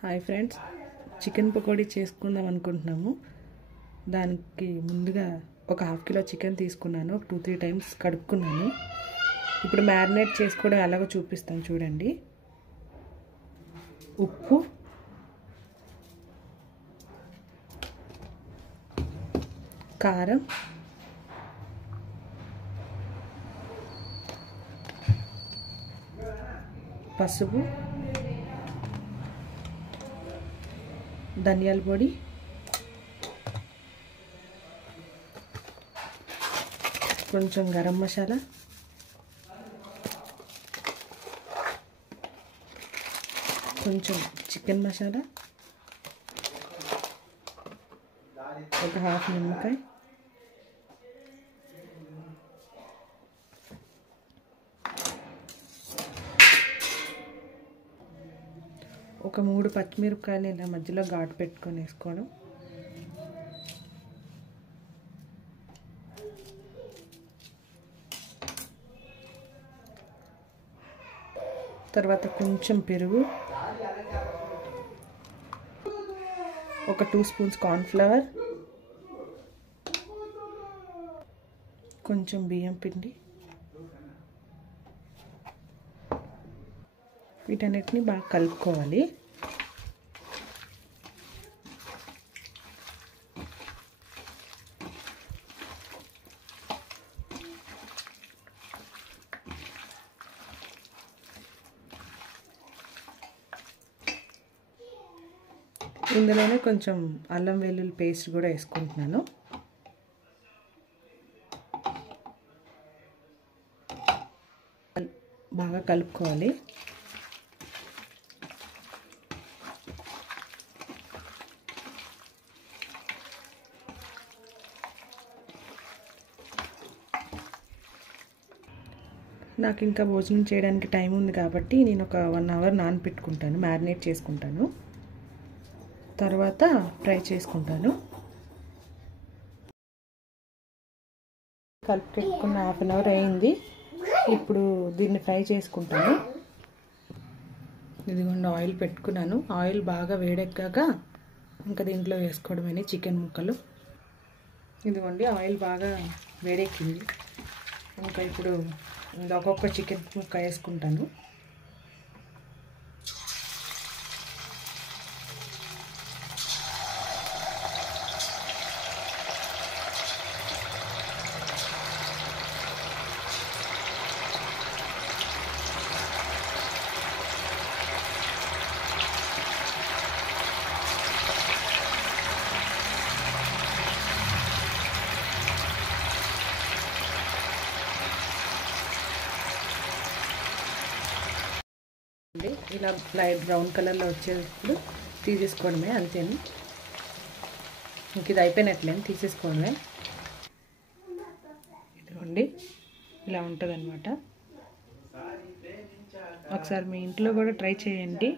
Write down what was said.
Hi friends, chicken pakodi చేసుకుందాం అనుకుంటున్నాము. దానికి ముందుగా ఒక హాఫ్ కిలో చికెన్ తీసుకున్నాను. ఒక 2-3 టైమ్స్ కడుక్కున్నాను. ఇప్పుడు మ్యారినేట్ చేసుకోవడం ఎలాగో చూపిస్తాను చూడండి. ఉప్పు, కారం, పసుపు, ధనియాల పొడి, కొంచెం గరం మసాలా, కొంచెం చికెన్ మసాలా, ఒక హాఫ్ నిమ్మకాయ, ఒక 3 పచ్చిమిరపకాయలు ఇలా మధ్యలో ఘాటు పెట్టుకొని వేసుకోవడం, తర్వాత కొంచెం పెరుగు, ఒక 2 స్పూన్స్ కార్న్ఫ్లవర్, కొంచెం బియ్యం పిండి, వీటన్నిటిని బాగా కలుపుకోవాలి. ఇందులోనే కొంచెం అల్లం వెల్లుల్లి పేస్ట్ కూడా వేసుకుంటున్నాను. బాగా కలుపుకోవాలి. నాకు ఇంకా భోజనం చేయడానికి టైం ఉంది కాబట్టి నేను ఒక 1 అవర్ నానబెట్టుకుంటాను, మ్యారినేట్ చేసుకుంటాను. తర్వాత ఫ్రై చేసుకుంటాను. కలిపి పెట్టుకున్న 1/2 అవర్ అయింది. ఇప్పుడు దీన్ని ఫ్రై చేసుకుంటాను. ఇదిగోండి, ఆయిల్ పెట్టుకున్నాను. ఆయిల్ బాగా వేడెక్కాక ఇంకా దీంట్లో వేసుకోవడమని చికెన్ ముక్కలు. ఇదిగోండి, ఆయిల్ బాగా వేడెక్కింది. ఇంకా ఇప్పుడు ఒక్కొక్క చికెన్ ముక్క వేసుకుంటాను. ఇలా లైట్ బ్రౌన్ కలర్లో వచ్చేటప్పుడు తీసేసుకోవడమే, అంతేను. ఇంక ఇది అయిపోయినట్లేని తీసేసుకోవడమే. ఇదిగోండి, ఇలా ఉంటుంది అన్నమాట. ఒకసారి మీ ఇంట్లో కూడా ట్రై చేయండి.